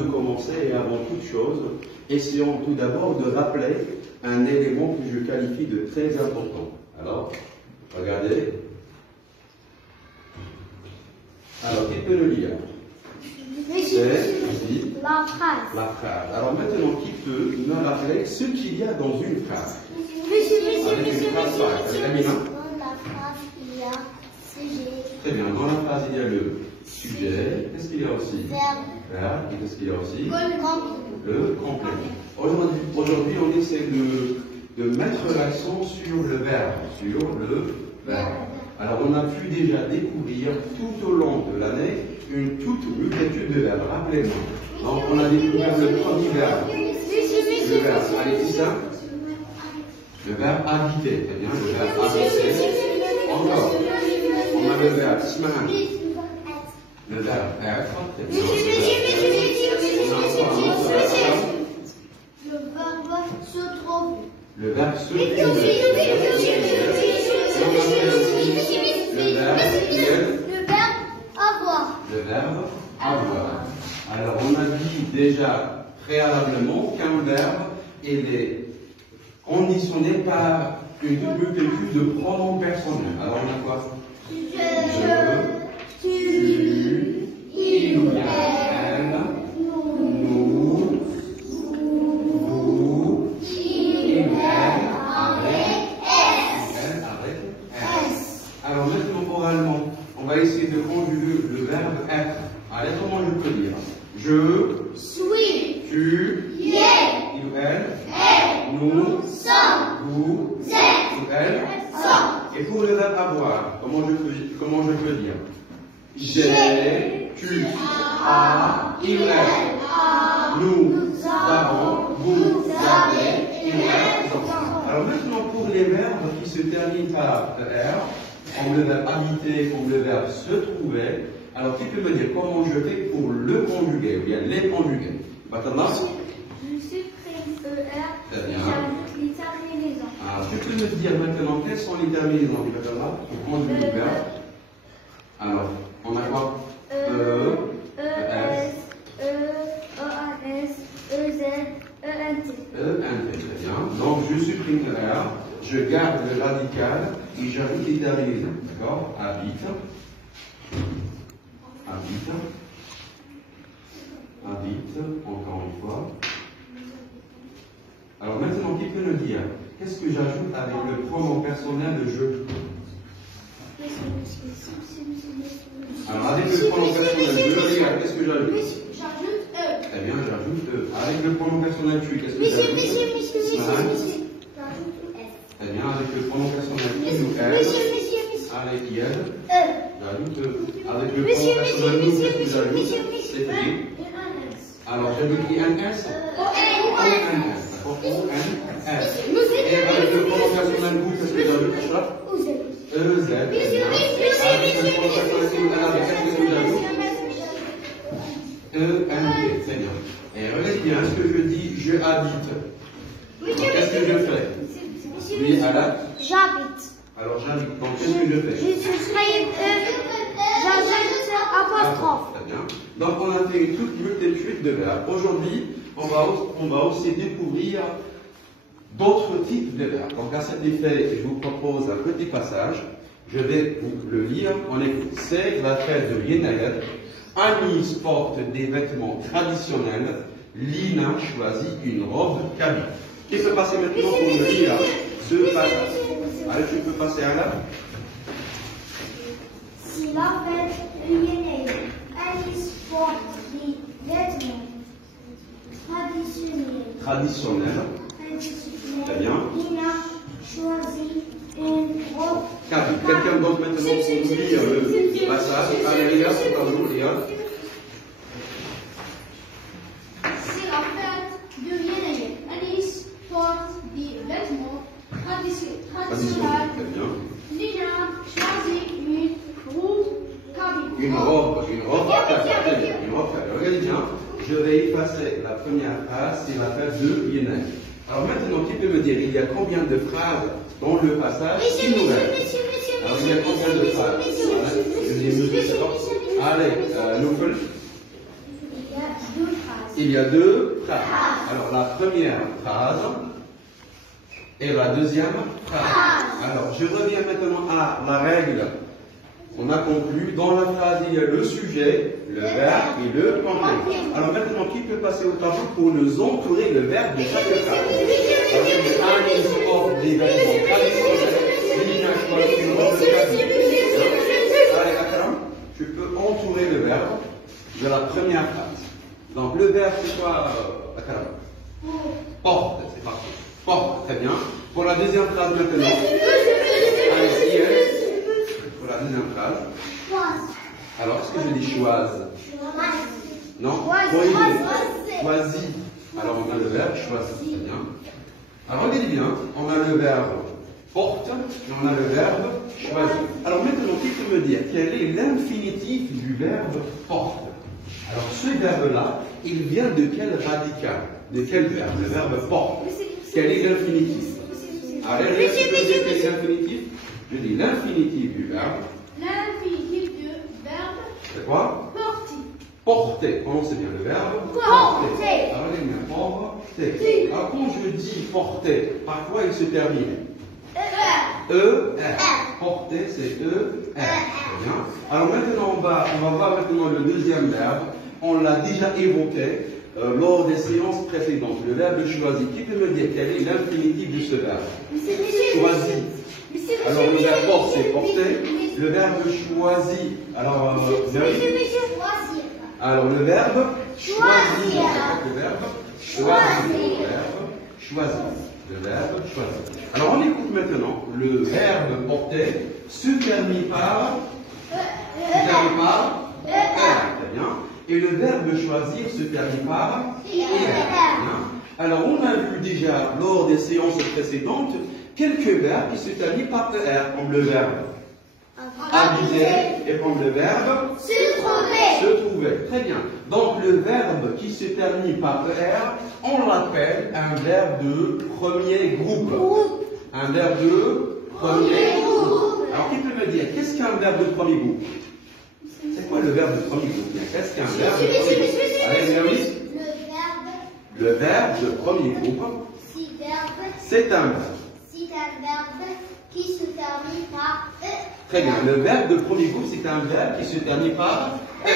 de commencer et avant toute chose, essayons tout d'abord de rappeler un élément que je qualifie de très important. Alors, regardez. Alors, qui peut le lire? C'est la phrase. La phrase. Alors maintenant, qui peut me rappeler ce qu'il y a dans une phrase? Monsieur. Dans la phrase, il y a sujet. Très bien. Dans la phrase, il y a le sujet. Qu'est-ce qu'il y a aussi? Verbe. Et qu'est-ce qu'il y a aussi? Le complément. Aujourd'hui, on essaie de mettre l'accent sur le verbe. Alors, on a pu déjà découvrir tout au long de l'année une toute multitude de verbes. Rappelez-moi. Donc, on a découvert le premier verbe. Le verbe. Allez, qui ça? Le verbe habiter. Très bien. Le verbe habiter. Encore. On a le verbe smahan. Le verbe être. Très bien. Le verbe se trouver. Le verbe avoir. Le verbe avoir. Alors, on a dit déjà préalablement qu'un verbe est conditionné par une multitude de pronoms personnels. Alors, on a quoi? Je, tu, il ou bien elle, nous, vous, il, elle, avec S. Alors, maintenant, oralement, on va essayer de conjuguer le verbe être. Allez, comment je peux dire? Je suis, tu, il est, il ou elle, nous, sommes, vous, êtes, ou elle, sommes. Et pour le verbe avoir, comment je peux dire? J'ai, tu, as, il ou elle, nous avons, vous avez, il ou elle, sommes. Alors maintenant, pour les verbes qui se terminent par R, comme le verbe habiter, comme le verbe se trouver, alors tu peux me dire comment je fais pour le conjuguer, ou bien les conjuguer? Maintenant, Je supprime ER, très bien. j'ajoute les terminaisons. Alors, tu peux me dire maintenant quelles sont les terminaisons pour conjuguer le verbe? Alors, on a quoi? ES, EAS, EZ, ENT. Très bien. Donc, je supprime le R, je garde le radical et j'ajoute les terminaisons. D'accord? Habite. Encore une fois. Alors maintenant, qui peut nous dire qu'est-ce que j'ajoute avec le pronom personnel de je? Alors avec le pronom personnel de je, qu'est-ce que j'ajoute? J'ajoute E. Très bien, j'ajoute E. Avec le pronom personnel tu, qu'est-ce que j'ajoute? J'ajoute S. Très bien, avec le pronom personnel il ou elle, avec il, j'ajoute E. Avec le pronom personnel nous, qu'est-ce que j'ajoute? C'est fait. Alors j'ajoute INS. ONS. Et avec le pronom personnel vous, qu'est-ce que j'ajoute? EZ. Avec le pronom personnel il ou elle, qu'est-ce que j'ajoute? END. Très bien. Et regardez bien ce que je dis, je habite. Qu'est-ce que je fais? Oui, Alain. J'habite. Alors j'habite. Donc qu'est-ce que je fais? J'ajoute apostrophe. Très bien. Donc on a fait une toute multitude de verbes. Aujourd'hui, on va aussi découvrir d'autres types de verbes. Donc à cet effet, je vous propose un petit passage. Je vais vous le lire. On écoute. C'est la fête de Yenayet. Anis porte des vêtements traditionnels. Lina choisit une robe kabyle. Qui peut passer maintenant pour me lire ce passage? Allez, tu peux passer à là. Si la fête de Yenayet, Alice porte des vêtements traditionnels. Très bien. Lina choisit une robe kabyle. Quelqu'un d'autre maintenant pour nous lire le passage? Allez, Léa, c'est pas vous, Léa. C'est la fête de Yenayet. Alice porte des vêtements traditionnels. Très bien. Lina choisit une robe kabyle. Une robe kabyle. Regardez bien, je vais effacer la première phrase, c'est la fête de Yenayet. Alors maintenant, qui peut me dire, il y a combien de phrases dans le passage? Une nouvelle. Alors il y a combien de phrases? Allez, Noufel. Il y a deux phrases. il y a deux phrases. Alors, la première phrase et la deuxième phrase. Alors, je reviens maintenant à la règle. On a conclu, dans la phrase, il y a le sujet, le verbe et le complément. Alors maintenant, qui peut passer au tableau pour nous entourer le verbe de chaque phrase? Allez, Akram, tu peux entourer le verbe de la première phrase. Donc, le verbe, c'est quoi, Akram? Porte, c'est parti. Porte, très bien. Pour la deuxième phrase maintenant. Allez, yes. Pour la deuxième phrase. Alors, est-ce que je dis choise? Non? Choisis. Alors, on a le verbe choisis. Très bien. Alors, regardez bien. On a le verbe porte et on a le verbe choisis. Alors, maintenant, qui peut me dire quel est l'infinitif du verbe porte? Alors, ce verbe-là, il vient de quel radical? De quel verbe? Le verbe porte. Quel est l'infinitif? Allez, quel est l'infinitif? Je dis l'infinitif du verbe. L'infinitif du verbe C'est quoi? porter. Porter. Prononcez bien le verbe. Porter. Alors, regardez bien. Porter. Alors, quand je dis porter, par quoi il se termine? E-R. Porter, c'est E-R. Très bien. Alors, maintenant, on va voir maintenant le deuxième verbe. On l'a déjà évoqué lors des séances précédentes. Le verbe choisi. Qui peut me dire quel est l'infinitif de ce verbe? Choisi. Alors, le verbe porte, c'est porter. Le verbe choisi. Alors, le verbe choisir. Le verbe choisir. Le verbe choisir. Alors, on écoute maintenant. Le verbe porter se termine par ER. Très bien. Et le verbe choisir se termine par ER. Alors, on a vu déjà lors des séances précédentes quelques verbes qui se terminent par ER, comme le verbe habiter et comme le verbe se trouver. Très bien. Donc, le verbe qui se termine par ER, on l'appelle un verbe de premier groupe. Un verbe de premier groupe. Alors, qui peut me dire, qu'est-ce qu'un verbe de premier groupe? C'est quoi le verbe de premier groupe? Qu'est-ce qu'un verbe de premier groupe? Allez, mes amis. Le verbe de premier groupe, c'est un verbe. Qui se termine par E. Très bien. Le verbe de premier groupe, c'est un verbe qui se termine par R.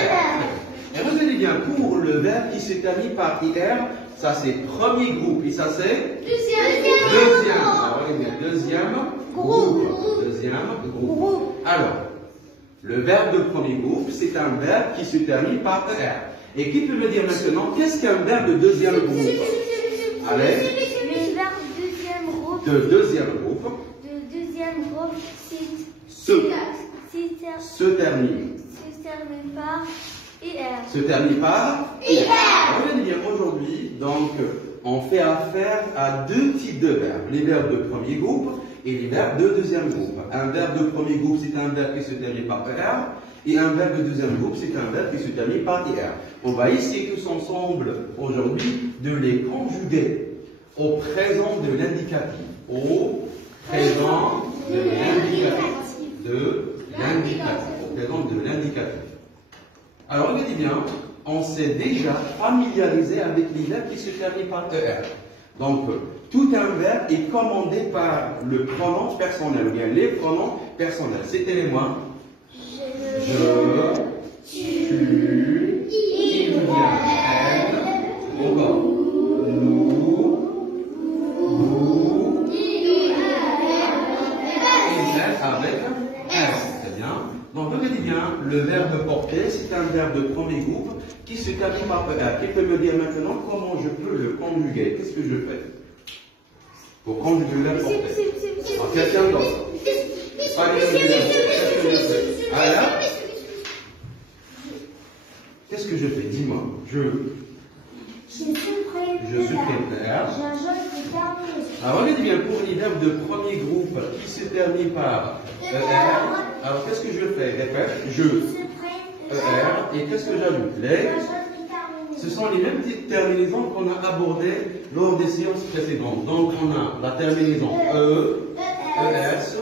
Et regardez bien, pour le verbe qui se termine par IR, ça c'est premier groupe. Et ça c'est deuxième. Alors, regardez bien, deuxième groupe. Deuxième groupe. Alors, le verbe de premier groupe, c'est un verbe qui se termine par ER. Et qui peut me dire maintenant, qu'est-ce qu'un verbe de deuxième groupe? Allez. Le verbe deuxième groupe. De deuxième groupe. De deuxième groupe, se termine par IR. Se termine par IR. On va dire aujourd'hui, donc, on fait affaire à deux types de verbes. Les verbes de premier groupe et les verbes de deuxième groupe. Un verbe de premier groupe, c'est un verbe qui se termine par ER. Et un verbe de deuxième groupe, c'est un verbe qui se termine par IR. On va essayer tous ensemble, aujourd'hui, de les conjuguer au présent de l'indicatif. Au présent de l'indicatif. Au présent de l'indicatif. Alors, regardez bien, on s'est déjà familiarisé avec les verbes qui se terminent par ER. Donc, tout un verbe est commandé par le pronom personnel, ou bien les pronoms personnels. C'était les mots. Je, tu, il vient, elle, nous, vous, il est avec elle. C'est bien. Donc, regardez bien, le verbe porter, c'est un verbe de premier groupe qui se termine par ER. Qui peut me dire maintenant comment je peux le conjuguer? Qu'est-ce que je fais pour conjuguer le verbe porter? Quelqu'un d'autre? Pas les qu'est-ce que je fais? Alors, qu'est-ce que je fais? Dis-moi. Je supprime l'air. Alors, regardez bien, pour les verbes de premier groupe qui se terminent par ER, alors qu'est-ce que je fais? Répète. Je ER, et qu'est-ce que j'ajoute? Les. Ce sont les mêmes terminaisons qu'on a abordées lors des séances précédentes. Donc, on a la terminaison E, ES,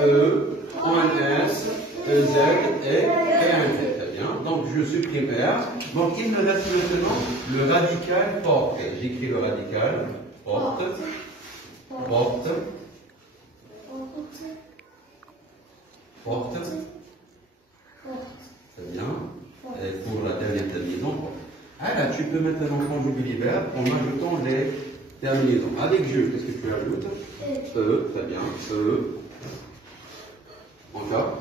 E, ONS, EZ et ENT. bien. Donc, je supprime R. Donc, il me reste maintenant le radical porte. J'écris le radical porte. Porte. Porte. Très bien. Et pour la dernière terminaison, porte. Alors, tu peux maintenant conjuguer les verbes en ajoutant les terminaisons. Avec je, qu'est-ce que tu ajoutes? E, très bien. E. Encore.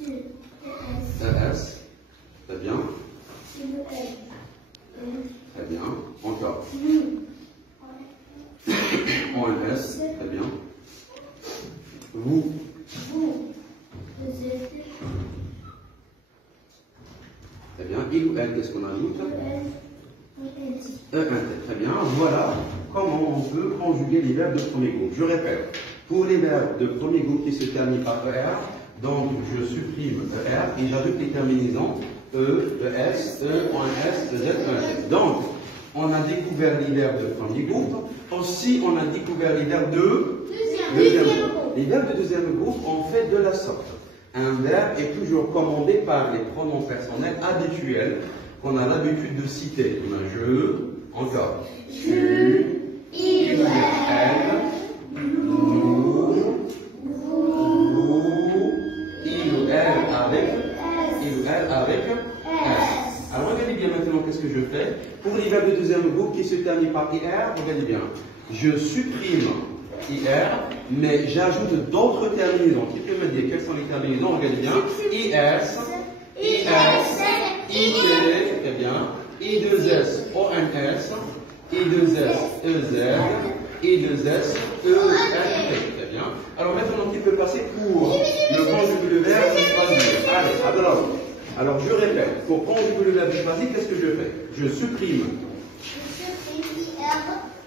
ES. Très bien. Très bien. Encore. ONS. Très bien. Vous. Très bien. Il ou elle, qu'est-ce qu'on ajoute? Très bien. Voilà comment on peut conjuguer les verbes de premier groupe. Je répète. Pour les verbes de premier groupe qui se terminent par ER, donc je supprime ER et j'ajoute les terminaisons E, ES, E, ONS, EZ, ENS. Donc, on a découvert les verbes de premier groupe. Aussi, on a découvert les verbes de deuxième groupe. Les verbes de deuxième groupe, on fait de la sorte. Un verbe est toujours commandé par les pronoms personnels habituels qu'on a l'habitude de citer. On a je, encore. Tu, il, elle, nous, vous, il ou elle avec S. Alors regardez bien maintenant qu'est-ce que je fais. Pour les verbes de deuxième groupe qui se terminent par IR, regardez bien. Je supprime IR, mais j'ajoute d'autres terminaisons. Qui peut me dire quelles sont les terminaisons? Regardez bien. IS, IT, très bien. I2S, ONS, I2S, EZ, I2S, ENT, très bien. Alors maintenant, qui peut passer pour le conjugué le verbe choisir? Allez, alors je répète, pour conjuguer le verbe choisir, qu'est-ce que je fais? Je supprime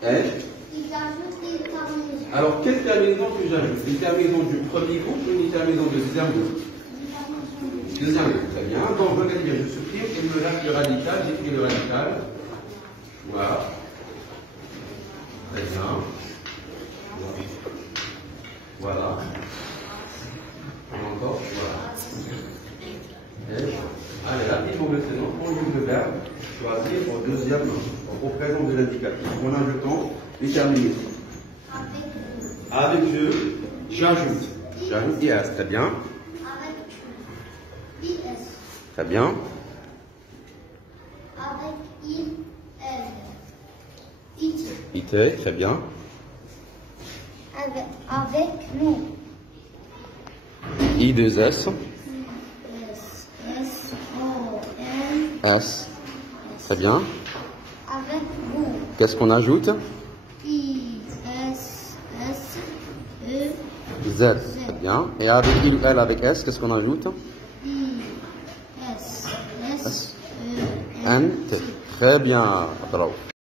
IR. Alors, quelle terminaison que j'ajoute? Les terminaisons du premier groupe ou les terminaisons du deuxième groupe? Deuxième groupe, très bien. Donc, regardez bien, je supprime et il me reste le radical. J'écris le radical. Voilà. Très bien. Voilà. Encore. Voilà. Et, allez, rapidement maintenant, conjugue le verbe choisir au deuxième, au présent de l'indicatif, en ajoutant les terminaisons. Avec je, j'ajoute. J'ajoute IS, très bien. Avec IS. Très bien. Avec IL. IT, très bien. Avec nous. I2S. S, O, N. S. Très bien. Avec vous. Qu'est-ce qu'on ajoute? I, S, S, E. Z. Très bien. Et avec il ou elle avec S, qu'est-ce qu'on ajoute? I, S, S, E, N. T. Très bien. Bravo.